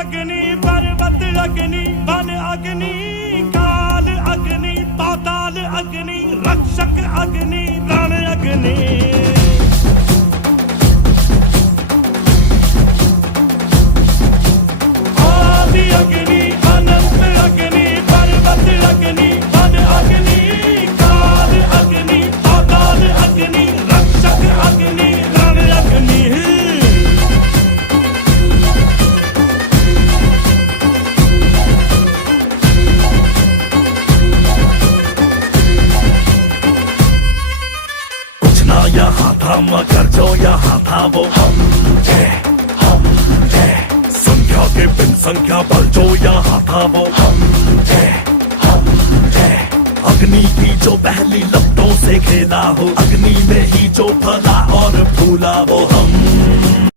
अग्नि पर्वत अग्नि वन अग्नि काल अग्नि पाताल अग्नि रक्षक अग्नि रण अग्नि आदि अग्नि अनंत अग्नि पर्वत अग्नि वन अग्नि काल अग्नि पाताल अग्नि रक्षक अग्नि रण अग्नि यहाँ था मगर जो यहाँ था वो हम थे संख्या के बिन संख्या बल जो यहाँ था वो हम थे अग्नि की जो पहली लपटों से खेला हो अग्नि में ही जो फला और फूला वो हम